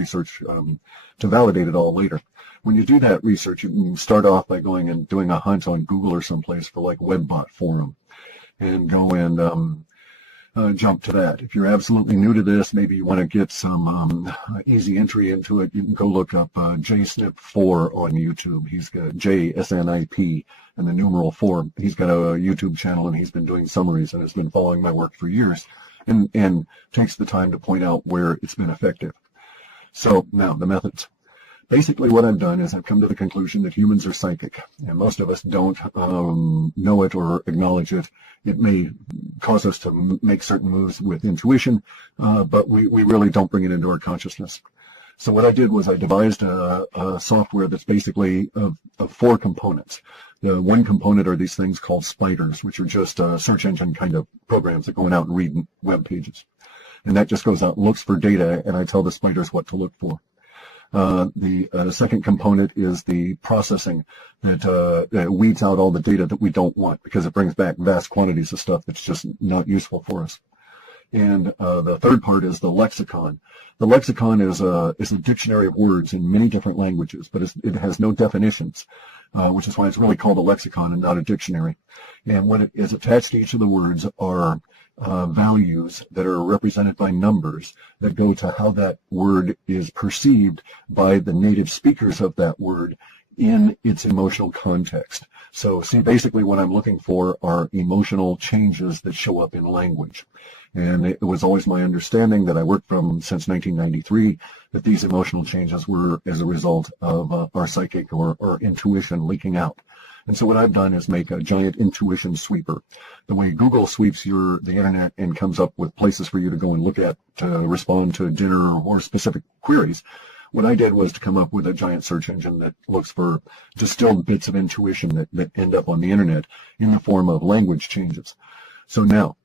research to validate it all later. When you do that research, you can start off by going and doing a hunt on Google or someplace for like Webbot forum, and go and jump to that. If you're absolutely new to this, maybe you want to get some easy entry into it, you can go look up JSNIP4 on YouTube. He's got JSNIP and the numeral 4. He's got a YouTube channel, and he's been doing summaries and has been following my work for years, and takes the time to point out where it's been effective. So now the methods. Basically what I've done is I've come to the conclusion that humans are psychic, and most of us don't know it or acknowledge it. It may cause us to make certain moves with intuition, but we really don't bring it into our consciousness. So what I did was I devised a software that's basically of 4 components. The one component are these things called spiders, which are just search engine kind of programs that go out and read web pages. And that just goes out and looks for data, and I tell the spiders what to look for. The second component is the processing that weeds out all the data that we don't want, because it brings back vast quantities of stuff that's just not useful for us. And the third part is the lexicon. The lexicon is a dictionary of words in many different languages, but it has no definitions, which is why it's really called a lexicon and not a dictionary. And what it is attached to each of the words are values that are represented by numbers that go to how that word is perceived by the native speakers of that word in its emotional context. So see, basically what I'm looking for are emotional changes that show up in language. And it was always my understanding that I worked from since 1993 that these emotional changes were as a result of our psychic or intuition leaking out. And so what I've done is make a giant intuition sweeper. The way Google sweeps the internet and comes up with places for you to go and look at to respond to dinner or specific queries, what I did was to come up with a giant search engine that looks for distilled bits of intuition that end up on the internet in the form of language changes. So now,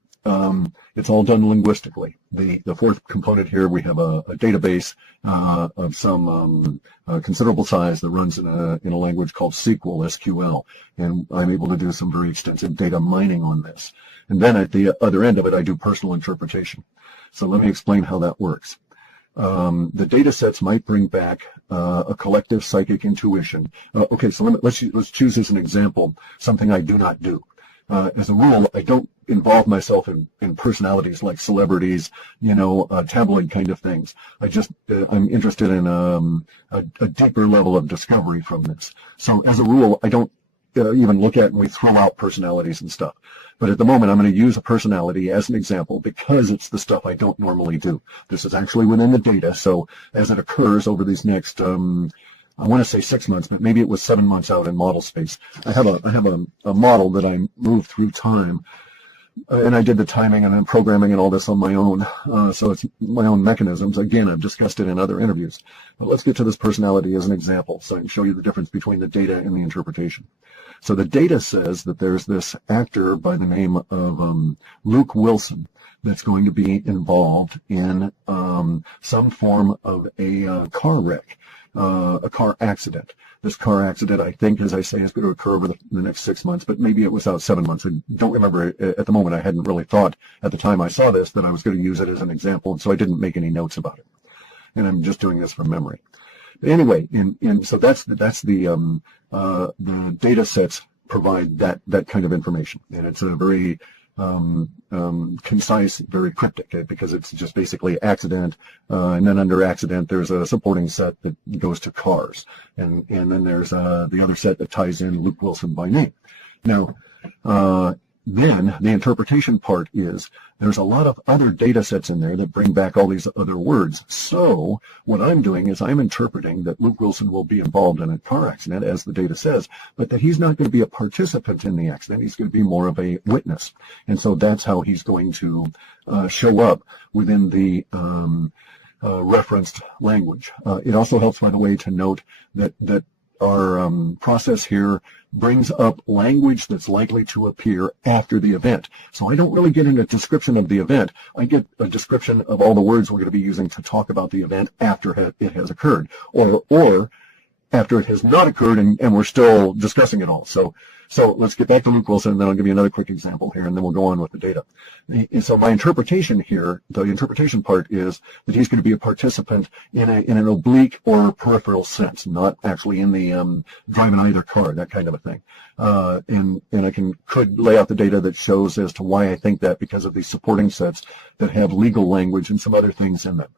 it's all done linguistically. The fourth component here, we have a database of some considerable size that runs in a language called SQL, and I'm able to do some very extensive data mining on this. And then at the other end of it, I do personal interpretation. So let me explain how that works. The data sets might bring back a collective psychic intuition. Okay, so let's choose as an example something I do not do. As a rule, I don't involve myself in personalities like celebrities, tabloid kind of things. I'm interested in a deeper level of discovery from this. So as a rule, I don't even look at and we throw out personalities and stuff. But at the moment, I'm going to use a personality as an example because it's the stuff I don't normally do. This is actually within the data, so as it occurs over these next I want to say 6 months, but maybe it was 7 months out in model space. I have a model that I moved through time, and I did the timing and then programming and all this on my own. So it's my own mechanisms. Again, I've discussed it in other interviews. But let's get to this personality as an example so I can show you the difference between the data and the interpretation. So the data says that there's this actor by the name of Luke Wilson that's going to be involved in some form of a car wreck. A car accident. This car accident, I think, as I say, is going to occur over the next 6 months, but maybe it was out 7 months. I don't remember at the moment. I hadn't really thought at the time I saw this that I was going to use it as an example, and so I didn't make any notes about it. And I'm just doing this from memory. But anyway, so that's the data sets provide that kind of information, and it's a very concise, very cryptic, because it's just basically accident, and then under accident there's a supporting set that goes to cars, and then there's the other set that ties in Luke Wilson by name. Now, then the interpretation part is there's a lot of other data sets in there that bring back all these other words. So what I'm doing is I'm interpreting that Luke Wilson will be involved in a car accident, as the data says, but that he's not going to be a participant in the accident. He's going to be more of a witness. And so that's how he's going to show up within the referenced language. It also helps, by the way, to note that our process here brings up language that's likely to appear after the event. So I don't really get in a description of the event. I get a description of all the words we're going to be using to talk about the event after it has occurred, or after it has not occurred, and we're still discussing it all. So let's get back to Luke Wilson, and then I'll give you another quick example here, and then we'll go on with the data. And so my interpretation here, the interpretation part is that he's going to be a participant in an oblique or peripheral sense, not actually in the driving either car, that kind of a thing. And I could lay out the data that shows as to why I think that, because of these supporting sets that have legal language and some other things in them.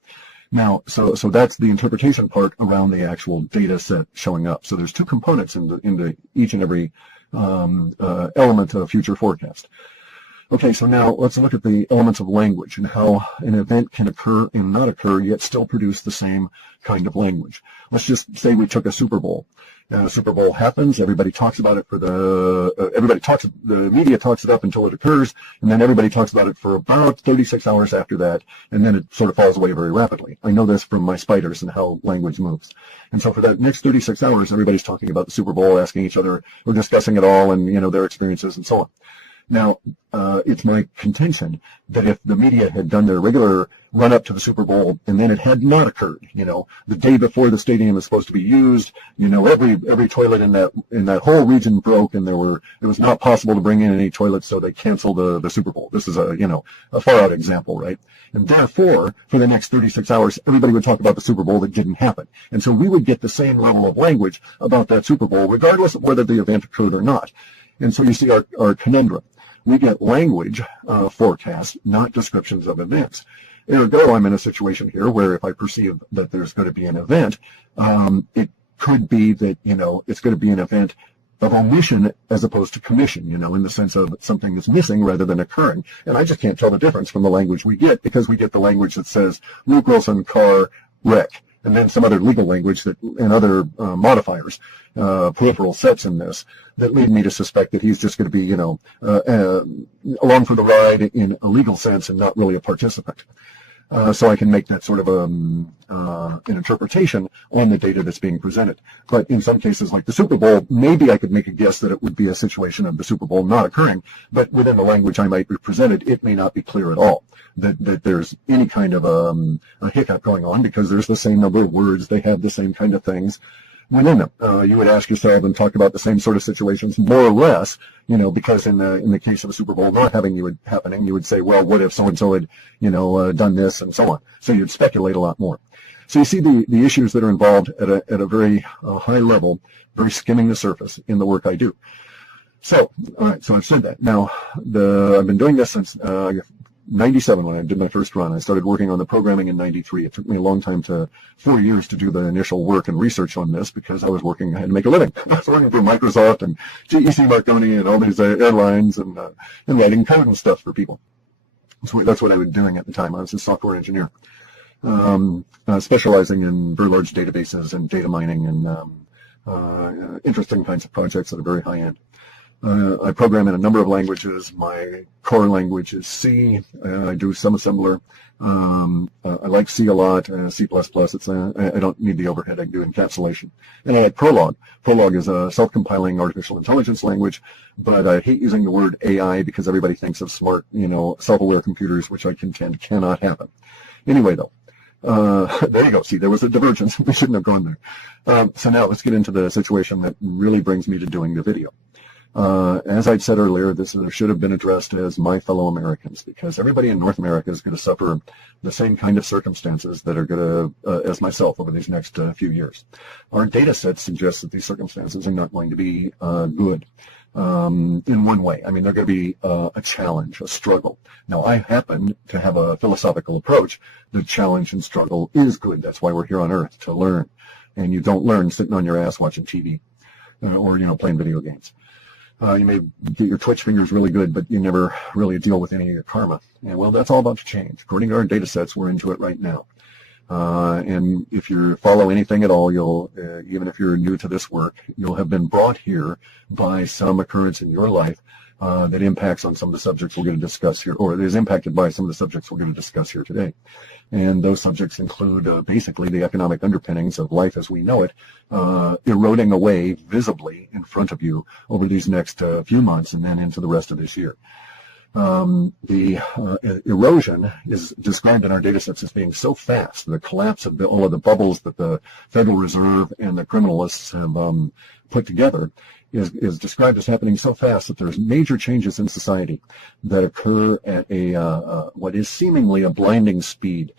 Now, so that's the interpretation part around the actual data set showing up. So there's two components into each and every element of future forecast. Okay, so now let's look at the elements of language and how an event can occur and not occur, yet still produce the same kind of language. Let's just say we took a Super Bowl. Super Bowl happens, everybody talks about it the media talks it up until it occurs, and then everybody talks about it for about 36 hours after that, and then it sort of falls away very rapidly. I know this from my spiders and how language moves. And so for that next 36 hours, everybody's talking about the Super Bowl, asking each other, or discussing it all, and, their experiences and so on. Now, it's my contention that if the media had done their regular run-up to the Super Bowl and then it had not occurred, the day before the stadium is supposed to be used, every toilet in that whole region broke, and it was not possible to bring in any toilets, so they canceled the Super Bowl. This is a far-out example, right? And therefore, for the next 36 hours, everybody would talk about the Super Bowl that didn't happen. And so we would get the same level of language about that Super Bowl, regardless of whether the event occurred or not. And so you see our conundrum. We get language forecasts, not descriptions of events. Ergo, I'm in a situation here where if I perceive that there's going to be an event, it could be that, it's going to be an event of omission as opposed to commission, in the sense of something that's missing rather than occurring. And I just can't tell the difference from the language we get, because we get the language that says Luke Wilson car wreck, and then some other legal language and other modifiers, peripheral sets in this, that lead me to suspect that he's just going to be, along for the ride in a legal sense and not really a participant. So I can make that sort of an interpretation on the data that's being presented. But in some cases, like the Super Bowl, maybe I could make a guess that it would be a situation of the Super Bowl not occurring, but within the language I might be presented, it may not be clear at all that there's any kind of a hiccup going on, because there's the same number of words, they have the same kind of things within them. You would ask yourself and talk about the same sort of situations, more or less, because in the case of the Super Bowl not happening, you would say, well, what if so-and-so had, done this and so on. So you'd speculate a lot more. So you see the issues that are involved at a very high level, very skimming the surface in the work I do. So, all right, so I've said that. Now, I've been doing this since 97 when I did my first run. I started working on the programming in 93. It took me a long time 4 years to do the initial work and research on this, because I had to make a living. I was working for Microsoft and GEC Marconi and all these airlines and writing code and stuff for people. So that's what I was doing at the time. I was a software engineer, specializing in very large databases and data mining and interesting kinds of projects at a very high end. I program in a number of languages. My core language is C. I do some assembler. I like C a lot. C++. I don't need the overhead. I do encapsulation. And I like Prolog. Prolog is a self-compiling artificial intelligence language, but I hate using the word AI because everybody thinks of smart, self-aware computers, which I contend cannot happen. Anyway, though. There you go. See, there was a divergence. We shouldn't have gone there. So now let's get into the situation that really brings me to doing the video. As I'd said earlier, this should have been addressed as my fellow Americans, because everybody in North America is going to suffer the same kind of circumstances that are going to, as myself, over these next few years. Our data set suggests that these circumstances are not going to be good in one way. I mean, they're going to be a challenge, a struggle. Now, I happen to have a philosophical approach that challenge and struggle is good. That's why we're here on Earth, to learn. And you don't learn sitting on your ass watching TV or, playing video games. You may get your twitch fingers really good, but you never really deal with any of your karma. And well, that's all about to change. According to our data sets, we're into it right now. And if you follow anything at all, you'll, even if you're new to this work, you'll have been brought here by some occurrence in your life that impacts on some of the subjects we're going to discuss here, or is impacted by some of the subjects we're going to discuss here today. And those subjects include basically the economic underpinnings of life as we know it, eroding away visibly in front of you over these next few months and then into the rest of this year. The erosion is described in our data sets as being so fast. The collapse of all of the bubbles that the Federal Reserve and the criminalists have put together is described as happening so fast that there's major changes in society that occur at a what is seemingly a blinding speed,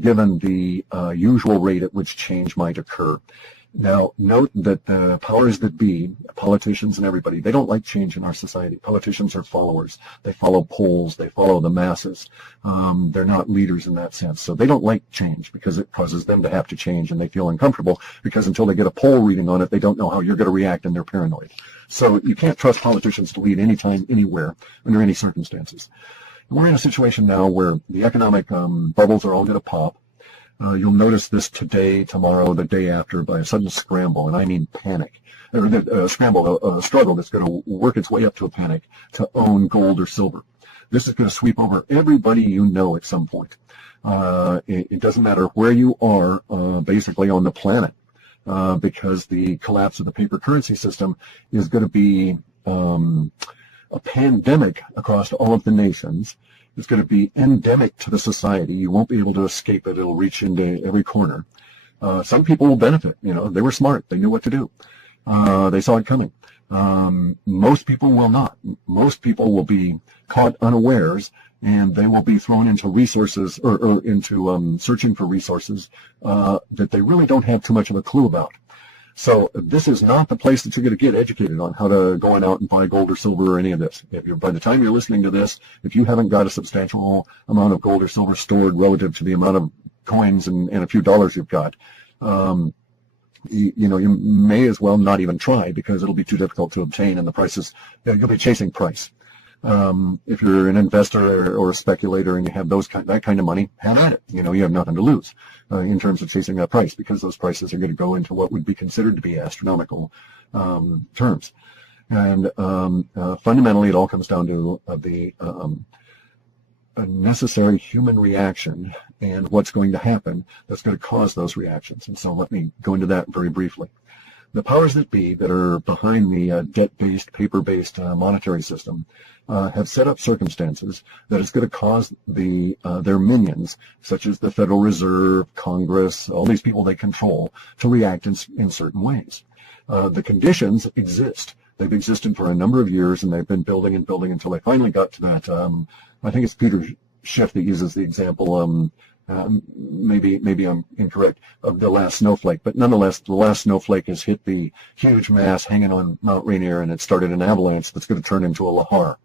given the usual rate at which change might occur. Now, note that the powers that be, politicians and everybody, they don't like change in our society. Politicians are followers. They follow polls. They follow the masses. They're not leaders in that sense. So they don't like change because it causes them to have to change, and they feel uncomfortable because until they get a poll reading on it, they don't know how you're going to react, and they're paranoid. So you can't trust politicians to lead anytime, anywhere, under any circumstances. And we're in a situation now where the economic bubbles are all going to pop. You'll notice this today, tomorrow, the day after, by a sudden scramble, and I mean panic. A struggle that's going to work its way up to a panic to own gold or silver. This is going to sweep over everybody you know at some point. It doesn't matter where you are, basically, on the planet, because the collapse of the paper currency system is going to be a pandemic across all of the nations. It's going to be endemic to the society. You won't be able to escape it. It'll reach into every corner. Some people will benefit. You know, they were smart. They knew what to do. They saw it coming. Most people will not. Most people will be caught unawares, and they will be thrown into resources or into searching for resources that they really don't have too much of a clue about. So this is not the place that you're going to get educated on how to go on out and buy gold or silver or any of this. By the time you're listening to this, if you haven't got a substantial amount of gold or silver stored relative to the amount of coins and a few dollars you've got, you may as well not even try, because it'll be too difficult to obtain, and the prices, you'll be chasing price. If you're an investor or a speculator and you have that kind of money, have at it. You have nothing to lose in terms of chasing that price, because those prices are going to go into what would be considered to be astronomical terms. And fundamentally, it all comes down to a necessary human reaction and what's going to happen that's going to cause those reactions. And so let me go into that very briefly. The powers that be that are behind the debt-based, paper-based monetary system have set up circumstances that is going to cause their minions, such as the Federal Reserve, Congress, all these people they control, to react in certain ways. The conditions exist. They've existed for a number of years, and they've been building and building until they finally got to that. I think it's Peter Schiff that uses the example. Maybe I'm incorrect, of the last snowflake, but nonetheless, the last snowflake has hit the huge mass hanging on Mount Rainier, and it started an avalanche that's going to turn into a lahar.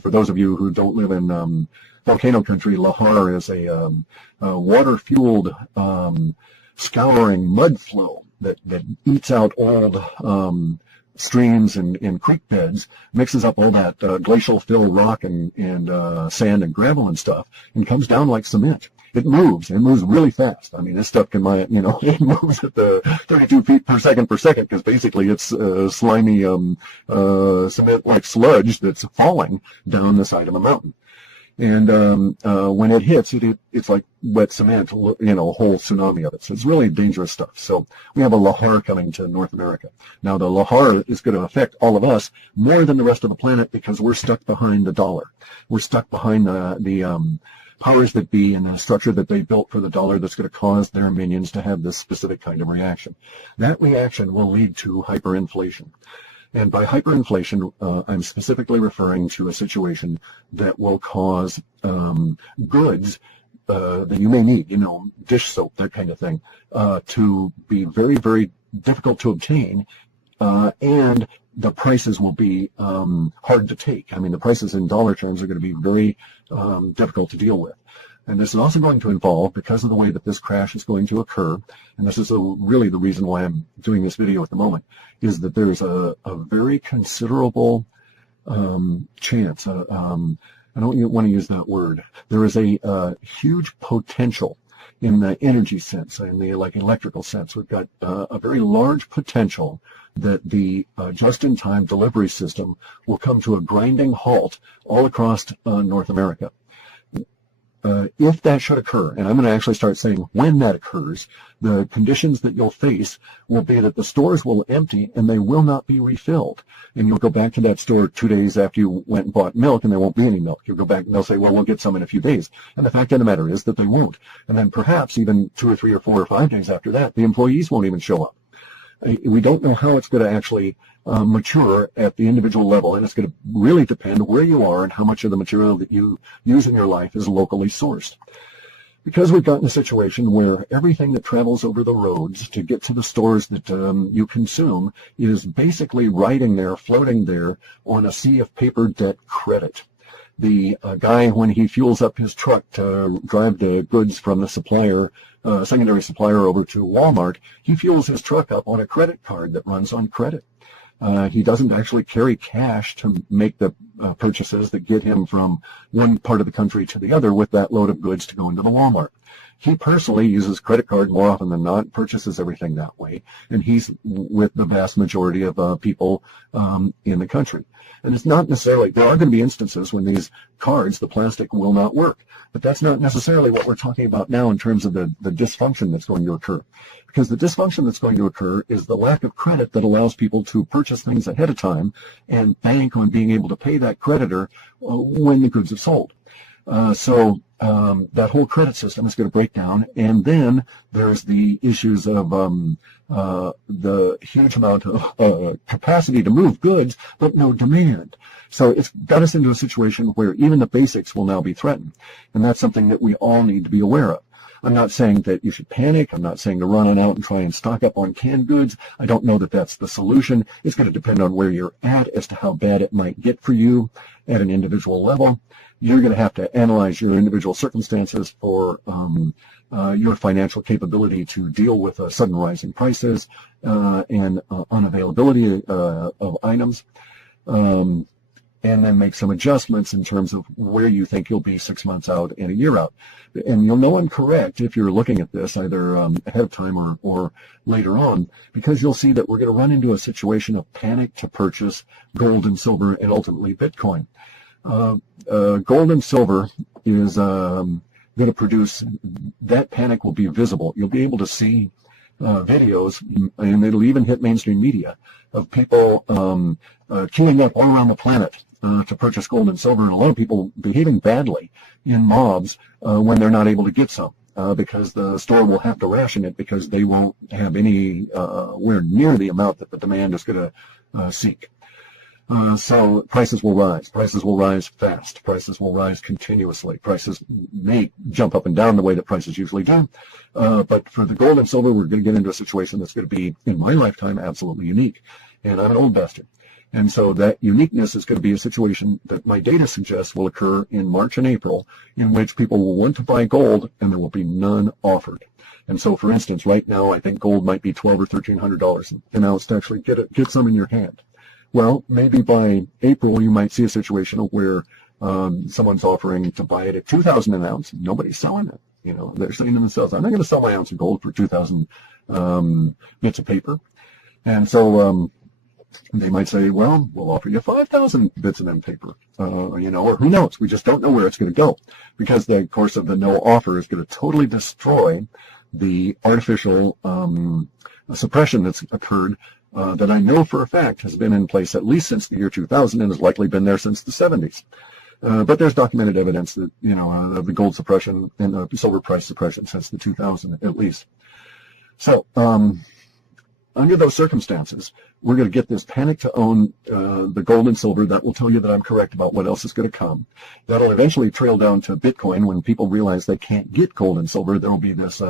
For those of you who don't live in volcano country, lahar is a water-fueled scouring mud flow that eats out old streams and creek beds, mixes up all that glacial fill rock and sand and gravel and stuff, and comes down like cement. It moves really fast. I mean, this stuff it moves at the 32 feet per second because basically it's slimy cement-like sludge that's falling down the side of a mountain. And when it hits, it's like wet cement, a whole tsunami of it. So it's really dangerous stuff. So we have a lahar coming to North America. Now, the lahar is going to affect all of us more than the rest of the planet, because we're stuck behind the dollar. We're stuck behind the powers that be and the structure that they built for the dollar that's going to cause their minions to have this specific kind of reaction. That reaction will lead to hyperinflation. And by hyperinflation, I'm specifically referring to a situation that will cause goods that you may need, dish soap, that kind of thing, to be very, very difficult to obtain, and the prices will be hard to take. I mean, the prices in dollar terms are going to be very difficult to deal with. And this is also going to involve, because of the way that this crash is going to occur, and this is really the reason why I'm doing this video at the moment, is that there's a very considerable chance, I don't want to use that word, there is a huge potential in the energy sense, in the electrical sense. We've got a very large potential that the just-in-time delivery system will come to a grinding halt all across North America. if that should occur, and I'm going to actually start saying when that occurs, the conditions that you'll face will be that the stores will empty and they will not be refilled. And you'll go back to that store 2 days after you went and bought milk and there won't be any milk. You'll go back and they'll say, well, we'll get some in a few days. And the fact of the matter is that they won't. And then perhaps even 2 or 3 or 4 or 5 days after that, the employees won't even show up. We don't know how it's going to actually mature at the individual level, and it's going to really depend where you are and how much of the material that you use in your life is locally sourced. Because we've gotten a situation where everything that travels over the roads to get to the stores that you consume is basically riding there, floating there on a sea of paper debt credit. The guy, when he fuels up his truck to drive the goods from the supplier, secondary supplier over to Walmart, he fuels his truck up on a credit card that runs on credit. He doesn't actually carry cash to make the purchases that get him from one part of the country to the other with that load of goods to go into the Walmart. He personally uses credit card more often than not, purchases everything that way, and he's with the vast majority of people in the country. And it's not necessarily, there are going to be instances when these cards, the plastic, will not work. But that's not necessarily what we're talking about now in terms of the dysfunction that's going to occur. Because the dysfunction that's going to occur is the lack of credit that allows people to purchase things ahead of time and bank on being able to pay that creditor when the goods are sold. So that whole credit system is going to break down, and then there's the issues of the huge amount of capacity to move goods, but no demand. So it's got us into a situation where even the basics will now be threatened, and that's something that we all need to be aware of. I'm not saying that you should panic. I'm not saying to run on out and try and stock up on canned goods. I don't know that that's the solution. It's going to depend on where you're at as to how bad it might get for you at an individual level. You're going to have to analyze your individual circumstances for your financial capability to deal with sudden rising prices and unavailability of items, and then make some adjustments in terms of where you think you'll be 6 months out and a year out. And you'll know I'm correct if you're looking at this either ahead of time or later on, because you'll see that we're going to run into a situation of panic to purchase gold and silver and ultimately Bitcoin. Gold and silver is going to produce, that panic will be visible. You'll be able to see videos, and it'll even hit mainstream media, of people queuing up all around the planet to purchase gold and silver, and a lot of people behaving badly in mobs when they're not able to get some, because the store will have to ration it because they won't have anywhere near the amount that the demand is going to seek. So prices will rise. Prices will rise fast. Prices will rise continuously. Prices may jump up and down the way that prices usually do. But for the gold and silver, we're going to get into a situation that's going to be, in my lifetime, absolutely unique. And I'm an old bastard. And so that uniqueness is going to be a situation that my data suggests will occur in March and April, in which people will want to buy gold and there will be none offered. And so, for instance, right now, I think gold might be $1,200 or $1,300 an ounce to actually get some in your hand. Well, maybe by April you might see a situation where someone's offering to buy it at $2,000 an ounce. Nobody's selling it. You know, they're saying to themselves, "I'm not going to sell my ounce of gold for 2,000 bits of paper." And so they might say, "Well, we'll offer you 5,000 bits of them paper." You know, or who knows? We just don't know where it's going to go, because the course of the no offer is going to totally destroy the artificial suppression that's occurred. That I know for a fact has been in place at least since the year 2000 and has likely been there since the 70s. But there's documented evidence that, you know, of the gold suppression and the silver price suppression since the 2000 at least. So under those circumstances, we're going to get this panic to own the gold and silver. That will tell you that I'm correct about what else is going to come. That'll eventually trail down to Bitcoin. When people realize they can't get gold and silver, there will be this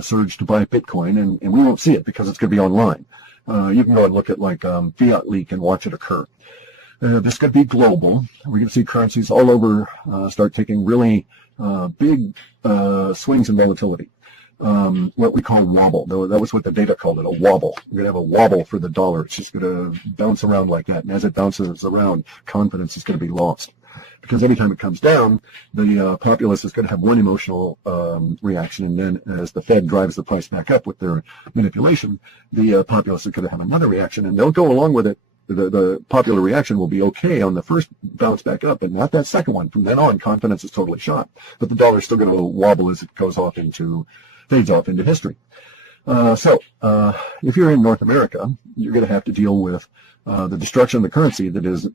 surge to buy Bitcoin, and we won't see it because it's going to be online. You can go and look at like Fiat Leak and watch it occur. This could be global. We're going to see currencies all over start taking really big swings in volatility. What we call wobble. That was what the data called it, a wobble. We're going to have a wobble for the dollar. It's just going to bounce around like that. And as it bounces around, confidence is going to be lost. Because every time it comes down, the populace is going to have one emotional reaction, and then as the Fed drives the price back up with their manipulation, the populace is going to have another reaction, and they'll go along with it the popular reaction will be okay on the first bounce back up, but not that second one. From then on, confidence is totally shot. But the dollar's still going to wobble as it fades off into history. So if you're in North America, you're going to have to deal with the destruction of the currency that has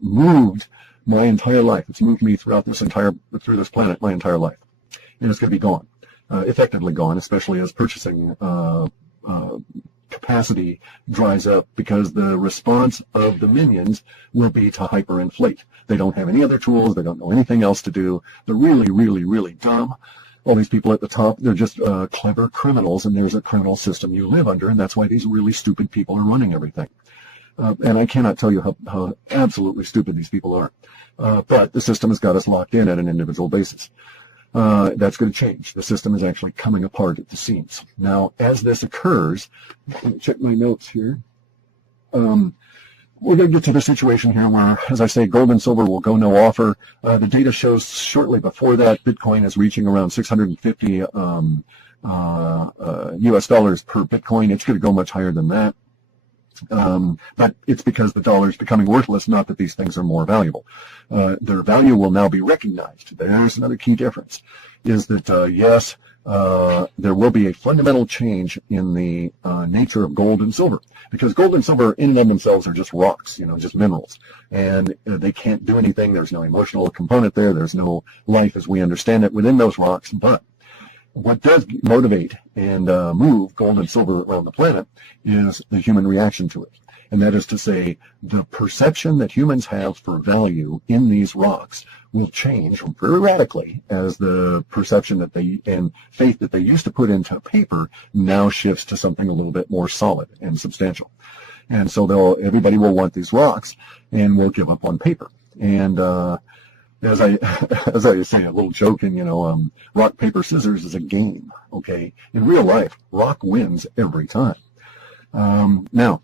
moved my entire life. It's moved me through this planet my entire life, and it's going to be gone, effectively gone, especially as purchasing capacity dries up, because the response of the minions will be to hyperinflate. They don't have any other tools. They don't know anything else to do. They're really, really, really dumb. All these people at the top, they're just clever criminals, and there's a criminal system you live under, and that's why these really stupid people are running everything. And I cannot tell you how absolutely stupid these people are. But the system has got us locked in at an individual basis. That's going to change. The system is actually coming apart at the seams. Now, as this occurs, let me check my notes here. We're going to get to the situation here where, as I say, gold and silver will go no offer. The data shows shortly before that Bitcoin is reaching around 650 US dollars per Bitcoin. It's going to go much higher than that. But it's because the dollar is becoming worthless, not that these things are more valuable. Their value will now be recognized. There's another key difference, is that, yes, there will be a fundamental change in the nature of gold and silver, because gold and silver in and of themselves are just rocks, just minerals, and they can't do anything. There's no emotional component there. There's no life as we understand it within those rocks. But what does motivate and move gold and silver around the planet is the human reaction to it. And that is to say, the perception that humans have for value in these rocks will change very radically as the perception and faith that they used to put into paper now shifts to something a little bit more solid and substantial. And so everybody will want these rocks and will give up on paper. And as I say, a little joking, rock, paper, scissors is a game, okay? In real life, rock wins every time. Now,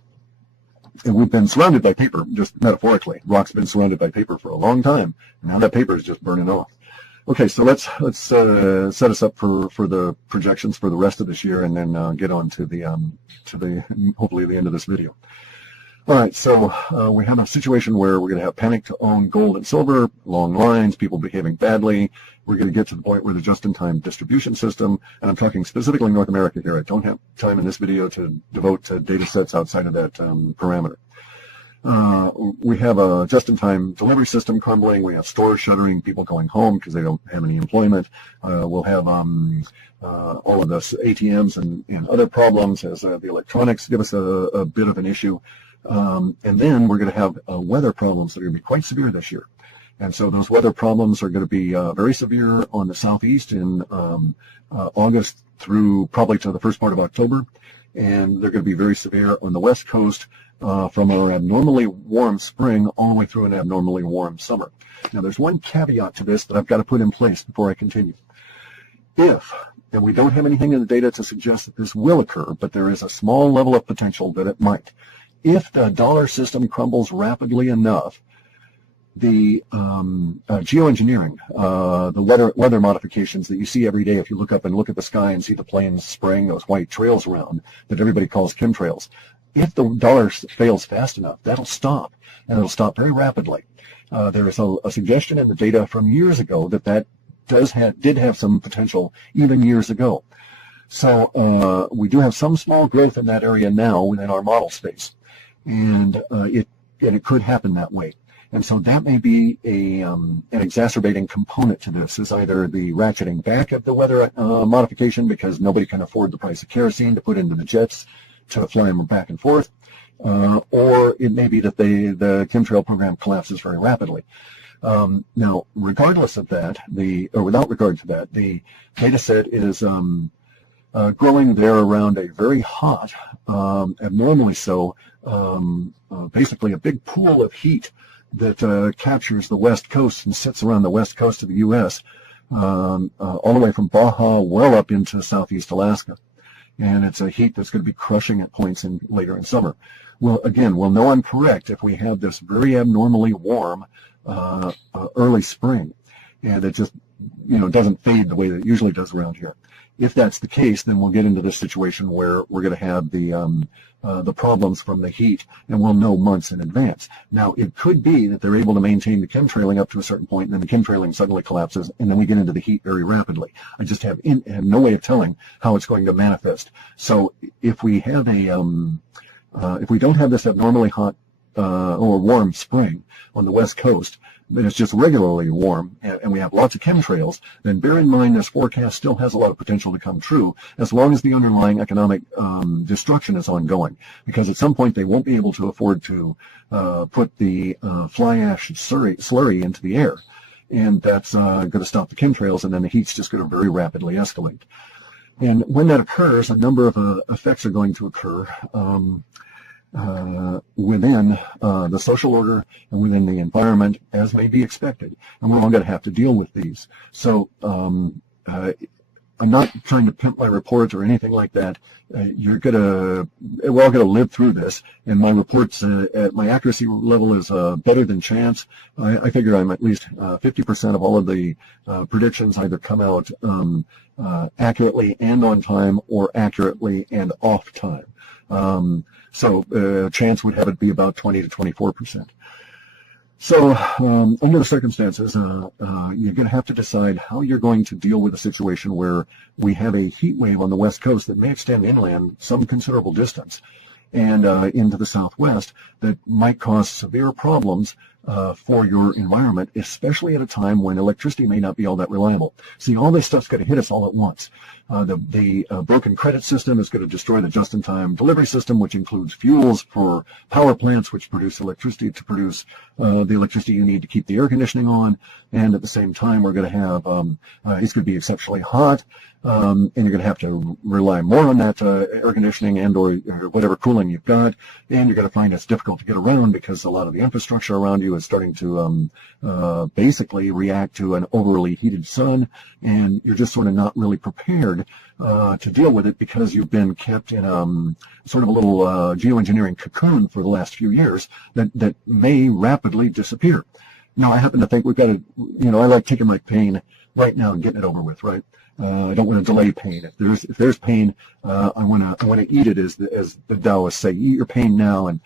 and we've been surrounded by paper, just metaphorically. Rock's been surrounded by paper for a long time, and now that paper is just burning off. Okay, so let's set us up for the projections for the rest of this year, and then get on to the hopefully the end of this video. All right, so we have a situation where we're going to have panic to own gold and silver, long lines, people behaving badly. We're going to get to the point where the just-in-time distribution system, and I'm talking specifically North America here. I don't have time in this video to devote to data sets outside of that parameter. We have a just-in-time delivery system crumbling. We have stores shuttering, people going home because they don't have any employment. We'll have all of this ATMs and other problems as the electronics give us a bit of an issue. And then we're going to have weather problems that are going to be quite severe this year. And so those weather problems are going to be very severe on the southeast in August through probably to the first part of October. And they're going to be very severe on the west coast from our abnormally warm spring all the way through an abnormally warm summer. Now, there's one caveat to this that I've got to put in place before I continue. And we don't have anything in the data to suggest that this will occur, but there is a small level of potential that it might. If the dollar system crumbles rapidly enough, the geoengineering, the weather modifications that you see every day, if you look up and look at the sky and see the planes spraying those white trails around that everybody calls chemtrails, if the dollar fails fast enough, that'll stop, and it'll stop very rapidly. There is a suggestion in the data from years ago that did have some potential even years ago. So we do have some small growth in that area now within our model space, and it could happen that way. And so that may be an exacerbating component to this, is either the ratcheting back of the weather modification because nobody can afford the price of kerosene to put into the jets to fly them back and forth, or it may be that the chemtrail program collapses very rapidly. Now, regardless of that, or without regard to that, the data set is growing there around a very hot, abnormally so, basically a big pool of heat that captures the west coast and sits around the west coast of the U.S., all the way from Baja well up into southeast Alaska. And it's a heat that's going to be crushing at points later in summer. Well, again, we'll know I'm correct if we have this very abnormally warm early spring, and it just doesn't fade the way that it usually does around here. if that's the case, then we'll get into this situation where we're going to have the problems from the heat, and we'll know months in advance. Now, it could be that they're able to maintain the chemtrailing up to a certain point, and then the chemtrailing suddenly collapses, and then we get into the heat very rapidly. I just have no way of telling how it's going to manifest. So if we have if we don't have this abnormally hot or warm spring on the West Coast, but it's just regularly warm, and we have lots of chemtrails, then bear in mind this forecast still has a lot of potential to come true as long as the underlying economic destruction is ongoing. Because at some point they won't be able to afford to put the fly ash slurry into the air, and that's going to stop the chemtrails, and then the heat's just going to very rapidly escalate. And when that occurs, a number of effects are going to occur within the social order and within the environment, as may be expected, and we're all going to have to deal with these. So I'm not trying to pimp my report or anything like that. We're all going to live through this, and my reports, my accuracy level is better than chance. I figure I'm at least 50% of all of the predictions either come out accurately and on time, or accurately and off time. So chance would have it be about 20 to 24%. So under the circumstances, you're going to have to decide how you're going to deal with a situation where we have a heat wave on the West Coast that may extend inland some considerable distance and into the Southwest that might cause severe problems for your environment, especially at a time when electricity may not be all that reliable. See, all this stuff's going to hit us all at once. The broken credit system is going to destroy the just-in-time delivery system, which includes fuels for power plants, which produce electricity to produce the electricity you need to keep the air conditioning on. And at the same time, we're going to have it's going to be exceptionally hot, and you're going to have to rely more on that air conditioning and or whatever cooling you've got. And you're going to find it's difficult to get around because a lot of the infrastructure around you is starting to basically react to an overly heated sun, and you're just sort of not really prepared to deal with it because you've been kept in sort of a little geoengineering cocoon for the last few years that may rapidly disappear. Now, I happen to think we've got to, I like taking my pain right now and getting it over with, right? I don't want to delay pain. If there's pain, I want to eat it, as the Taoists say. Eat your pain now, and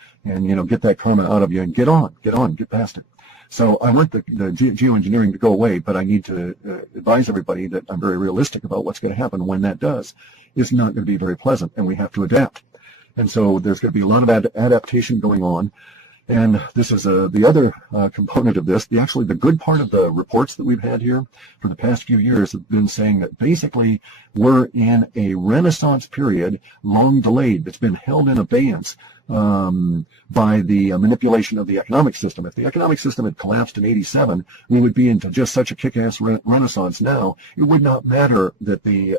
get that karma out of you, and get past it. So I want the geoengineering to go away, but I need to advise everybody that I'm very realistic about what's going to happen when that does. It's not going to be very pleasant, and we have to adapt. And so there's going to be a lot of adaptation going on. And this is the other component of this. The good part of the reports that we've had here for the past few years have been saying that basically we're in a renaissance period, long delayed, that's been held in abeyance by the manipulation of the economic system. If the economic system had collapsed in '87, we would be into just such a kick-ass renaissance now. It would not matter that the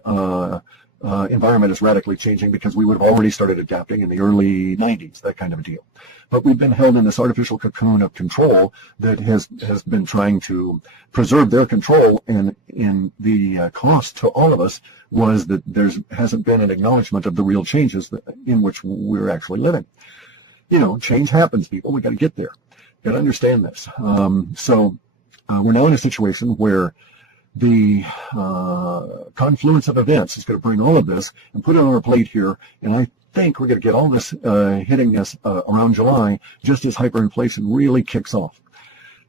environment is radically changing, because we would have already started adapting in the early 90s, that kind of a deal. But we've been held in this artificial cocoon of control that has been trying to preserve their control, and in the cost to all of us was that hasn't been an acknowledgement of the real changes in which we're actually living. Change happens, people. We got to get there. Got to understand this. So we're now in a situation where the confluence of events is going to bring all of this and put it on our plate here, and I think we're going to get all this hitting us around July, just as hyperinflation really kicks off.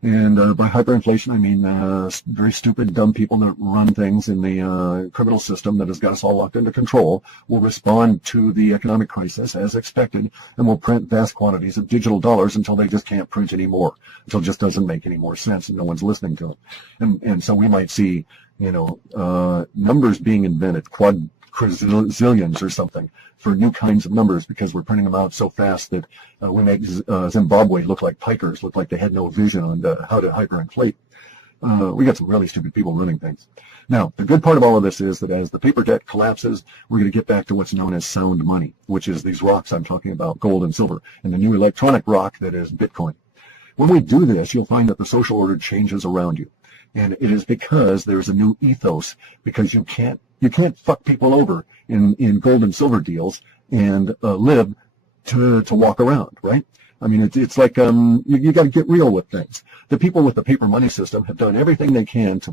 And by hyperinflation, I mean very stupid, dumb people that run things in the criminal system that has got us all locked under control will respond to the economic crisis as expected, and will print vast quantities of digital dollars until they just can't print anymore, until it just doesn't make any more sense and no one's listening to it. And so we might see, numbers being invented, quadrillions or something, for new kinds of numbers, because we're printing them out so fast that we make Zimbabwe look like pikers, look like they had no vision on how to hyperinflate. We got some really stupid people running things. Now, the good part of all of this is that as the paper debt collapses, we're going to get back to what's known as sound money, which is these rocks I'm talking about, gold and silver, and the new electronic rock that is Bitcoin. When we do this, you'll find that the social order changes around you. And it is because there's a new ethos, because you can't fuck people over in gold and silver deals and live to walk around, right? I mean, it's like you got to get real with things. The people with the paper money system have done everything they can to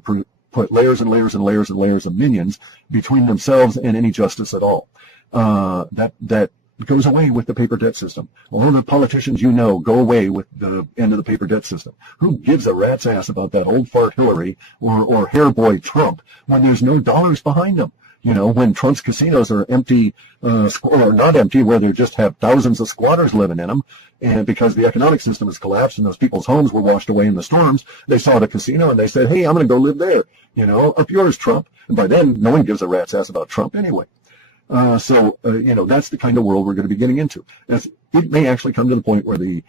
put layers and layers and layers and layers of minions between themselves and any justice at all. That goes away with the paper debt system. All of the politicians you know go away with the end of the paper debt system. Who gives a rat's ass about that old fart Hillary or hair boy Trump when there's no dollars behind them? You know, when Trump's casinos are empty, or not empty, where they just have thousands of squatters living in them, and because the economic system has collapsed and those people's homes were washed away in the storms, they saw the casino and they said, hey, I'm going to go live there. You know, up yours, Trump. And by then, no one gives a rat's ass about Trump anyway. You know, that's the kind of world we're going to be getting into. It may actually come to the point where the,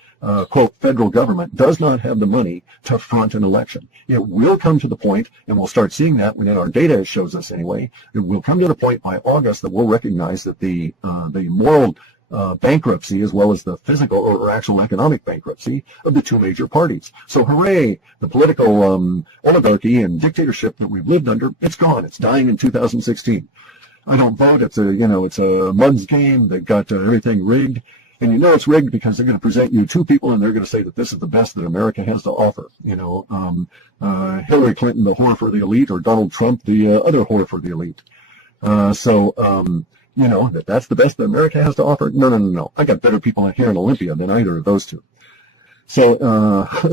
quote, federal government does not have the money to front an election. It will come to the point, and we'll start seeing that within our data, it shows us anyway, it will come to the point by August that we'll recognize that the moral bankruptcy as well as the physical or actual economic bankruptcy of the two major parties. So hooray, the political oligarchy and dictatorship that we've lived under, it's gone. It's dying in 2016. I don't vote. It's a mud's game. They've got everything rigged. And you know it's rigged because they're going to present you two people and they're going to say that this is the best that America has to offer. You know, Hillary Clinton, the whore for the elite, or Donald Trump, the other whore for the elite. You know, that's the best that America has to offer. No. I got better people here in Olympia than either of those two. So,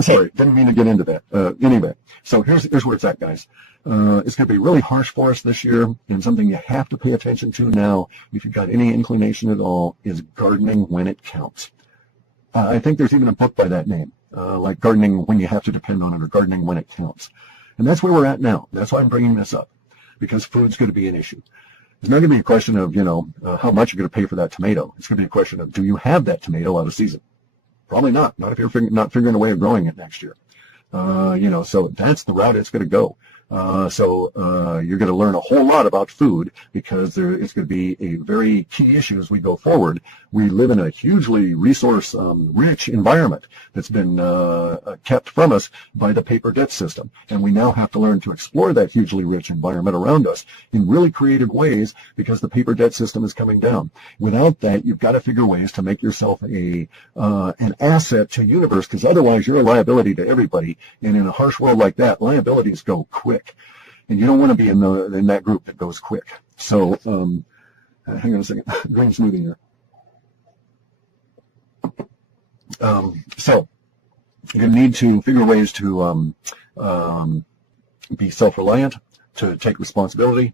sorry, didn't mean to get into that. Anyway, so here's where it's at, guys. It's going to be really harsh for us this year, and something you have to pay attention to now, if you've got any inclination at all, is gardening when it counts. I think there's even a book by that name, like Gardening When You Have to Depend on It, or Gardening When It Counts. And that's where we're at now. That's why I'm bringing this up, because food's going to be an issue. It's not going to be a question of, you know, how much you're going to pay for that tomato. It's going to be a question of, do you have that tomato out of season? Probably not. Not if you're not figuring a way of growing it next year. You know, so that's the route it's going to go. You're going to learn a whole lot about food, because it's going to be a very key issue as we go forward. We live in a hugely resource-rich environment that's been kept from us by the paper debt system. And we now have to learn to explore that hugely rich environment around us in really creative ways, because the paper debt system is coming down. Without that, you've got to figure ways to make yourself an asset to the universe, because otherwise you're a liability to everybody. And in a harsh world like that, liabilities go quick. And you don't want to be in that group that goes quick. So, hang on a second. Green smoothie here. So you're going to need to figure ways to be self-reliant, to take responsibility,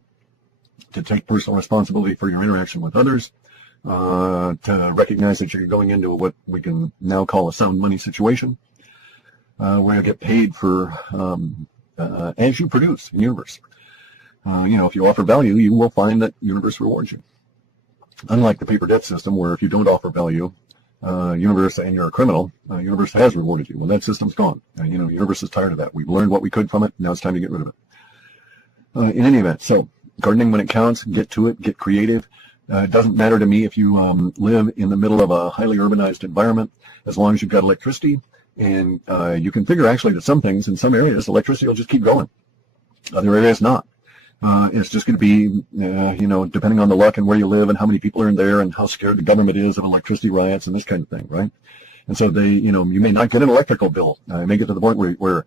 to take personal responsibility for your interaction with others, to recognize that you're going into what we can now call a sound money situation, where you get paid for as you produce in the universe. You know, if you offer value, you will find that universe rewards you. Unlike the paper debt system, where if you don't offer value, universe, and you're a criminal, universe has rewarded you. Well, that system's gone. You know, universe is tired of that. We've learned what we could from it. Now it's time to get rid of it. In any event, so gardening when it counts. Get to it. Get creative. It doesn't matter to me if you live in the middle of a highly urbanized environment, as long as you've got electricity. And you can figure actually that some things in some areas, electricity will just keep going. Other areas not. It's just going to be, you know, depending on the luck and where you live and how many people are in there and how scared the government is of electricity riots and this kind of thing, right? And so you know, you may not get an electrical bill. It may get to the point where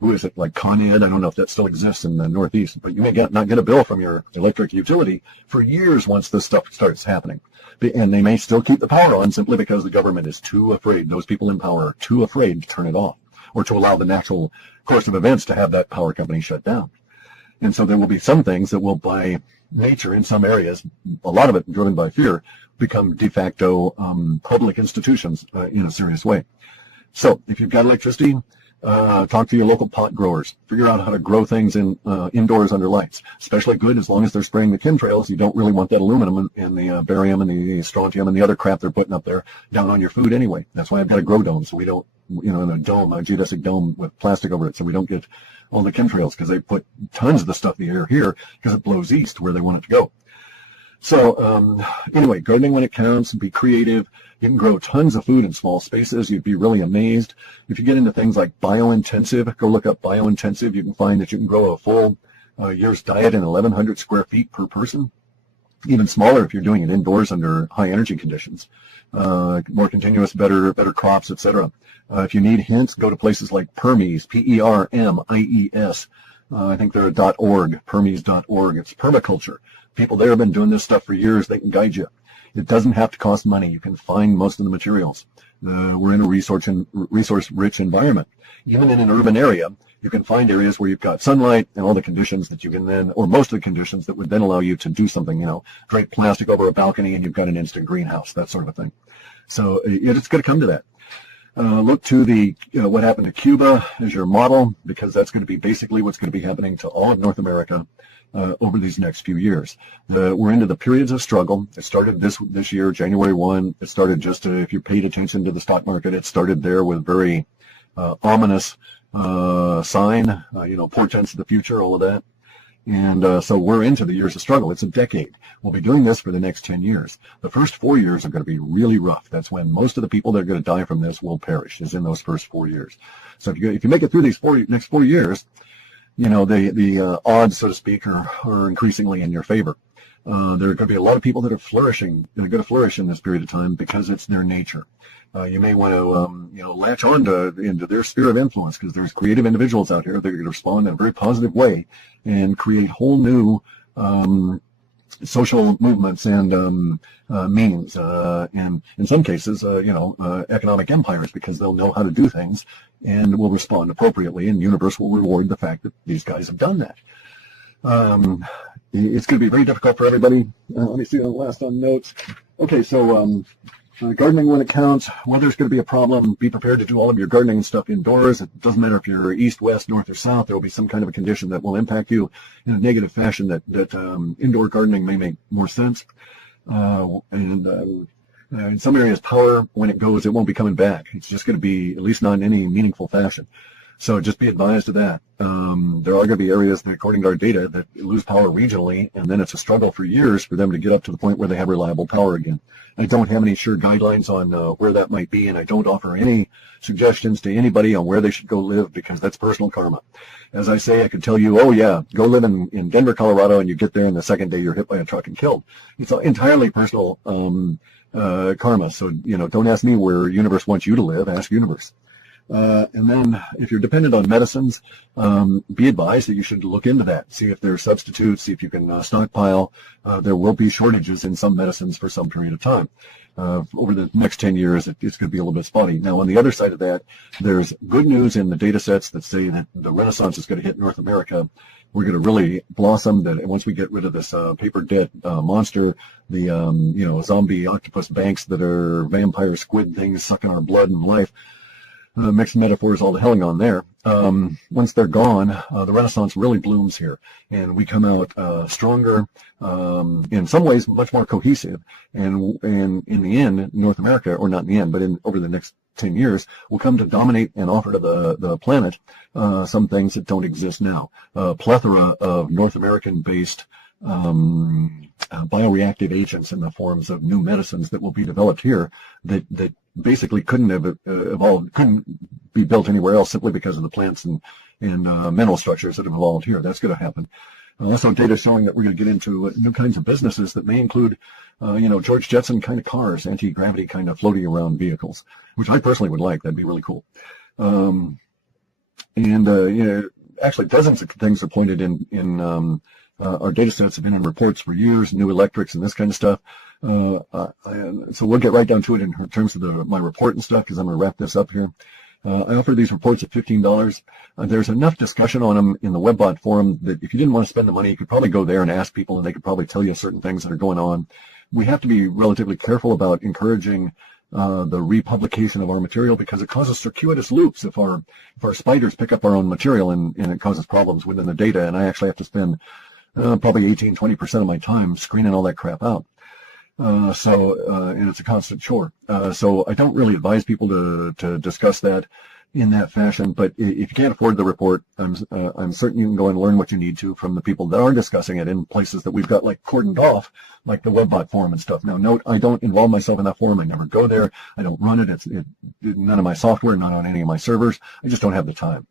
who is it, like Con Ed? I don't know if that still exists in the Northeast, but you may not get a bill from your electric utility for years once this stuff starts happening. And they may still keep the power on simply because the government is too afraid. Those people in power are too afraid to turn it off, or to allow the natural course of events to have that power company shut down. And so there will be some things that will, by nature in some areas, a lot of it driven by fear, become de facto public institutions in a serious way. So if you've got electricity, talk to your local pot growers. Figure out how to grow things indoors under lights. Especially good as long as they're spraying the chemtrails. You don't really want that aluminum and the barium and the strontium and the other crap they're putting up there down on your food anyway. That's why I've got a grow dome, so we don't, you know, in a dome, a geodesic dome with plastic over it, so we don't get all the chemtrails, because they put tons of the stuff in the air here because it blows east where they want it to go. So anyway, gardening when it counts. Be creative. You can grow tons of food in small spaces. You'd be really amazed. If you get into things like biointensive, go look up biointensive. You can find that you can grow a full year's diet in 1,100 square feet per person. Even smaller if you're doing it indoors under high energy conditions. More continuous, better crops, etc. If you need hints, go to places like Permies, Permies, I think they're .org, Permies.org. It's permaculture. People there have been doing this stuff for years. They can guide you. It doesn't have to cost money. You can find most of the materials. We're in a resource-rich environment. Even in an urban area, you can find areas where you've got sunlight and all the conditions that you can then, or most of the conditions that would then allow you to do something, drape plastic over a balcony and you've got an instant greenhouse, that sort of a thing. So it's going to come to that. Look to what happened to Cuba as your model, because that's going to be basically what's going to be happening to all of North America over these next few years. We're into the periods of struggle. It started this year, January 1. It started just if you paid attention to the stock market, it started there with very ominous sign, portents of the future, all of that. And so we're into the years of struggle. It's a decade. We'll be doing this for the next 10 years. The first 4 years are going to be really rough. That's when most of the people that are going to die from this will perish, is in those first 4 years. So if you make it through these next 4 years, the odds, so to speak, are increasingly in your favor. There are going to be a lot of people that are flourishing. They're going to flourish in this period of time because it's their nature. You may want to, latch on into their sphere of influence, because there's creative individuals out here that are going to respond in a very positive way and create whole new social movements and means, and in some cases, economic empires, because they'll know how to do things and will respond appropriately, and the universe will reward the fact that these guys have done that. It's going to be very difficult for everybody. Let me see the last on notes. Okay, so gardening when it counts. Weather's going to be a problem. Be prepared to do all of your gardening stuff indoors. It doesn't matter if you're east, west, north, or south. There will be some kind of a condition that will impact you in a negative fashion that indoor gardening may make more sense. In some areas, power, when it goes, it won't be coming back. It's just going to be, at least not in any meaningful fashion. So just be advised of that. There are going to be areas, according to our data, that lose power regionally, and then it's a struggle for years for them to get up to the point where they have reliable power again. I don't have any sure guidelines on where that might be, and I don't offer any suggestions to anybody on where they should go live, because that's personal karma. As I say, I could tell you, oh yeah, go live in Denver, Colorado, and you get there, and the second day you're hit by a truck and killed. It's entirely personal karma. So, don't ask me where universe wants you to live. Ask universe. And then if you're dependent on medicines, be advised that you should look into that. See if there are substitutes, see if you can stockpile. There will be shortages in some medicines for some period of time. Over the next 10 years, it's going to be a little bit spotty. Now, on the other side of that, there's good news in the data sets that say that the Renaissance is going to hit North America. We're going to really blossom. That once we get rid of this paper debt monster, the zombie octopus banks that are vampire squid things sucking our blood and life. Mixed metaphors, all the helling on there. Once they're gone, the Renaissance really blooms here, and we come out stronger, in some ways much more cohesive, and in the end, North America, or not in the end, but over the next 10 years, will come to dominate and offer to the planet some things that don't exist now. A plethora of North American-based bioreactive agents in the forms of new medicines that will be developed here that basically couldn't have evolved, couldn't be built anywhere else, simply because of the plants and mineral structures that have evolved here. That's going to happen. Also, data showing that we're going to get into new kinds of businesses that may include, George Jetson kind of cars, anti-gravity kind of floating around vehicles, which I personally would like. That'd be really cool. Actually, dozens of things are pointed in our data sets have been in reports for years, new electrics and this kind of stuff. So we'll get right down to it in terms of my report and stuff, because I'm going to wrap this up here. I offer these reports at $15. There's enough discussion on them in the Webbot forum that if you didn't want to spend the money, you could probably go there and ask people, and they could probably tell you certain things that are going on. We have to be relatively careful about encouraging the republication of our material, because it causes circuitous loops if our spiders pick up our own material, and it causes problems within the data, and I actually have to spend probably 18-20% of my time screening all that crap out. And it's a constant chore. So I don't really advise people to discuss that in that fashion. But if you can't afford the report, I'm certain you can go and learn what you need to from the people that are discussing it in places that we've got like cordoned off, like the Webbot forum and stuff. Now, note, I don't involve myself in that forum. I never go there. I don't run it. It's none of my software, not on any of my servers. I just don't have the time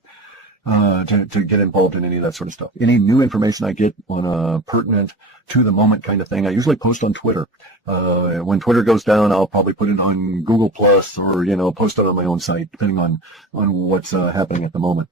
to get involved in any of that sort of stuff. Any new information I get on a pertinent to the moment kind of thing, I usually post on Twitter. When Twitter goes down, I'll probably put it on Google Plus, or post it on my own site, depending on what's happening at the moment.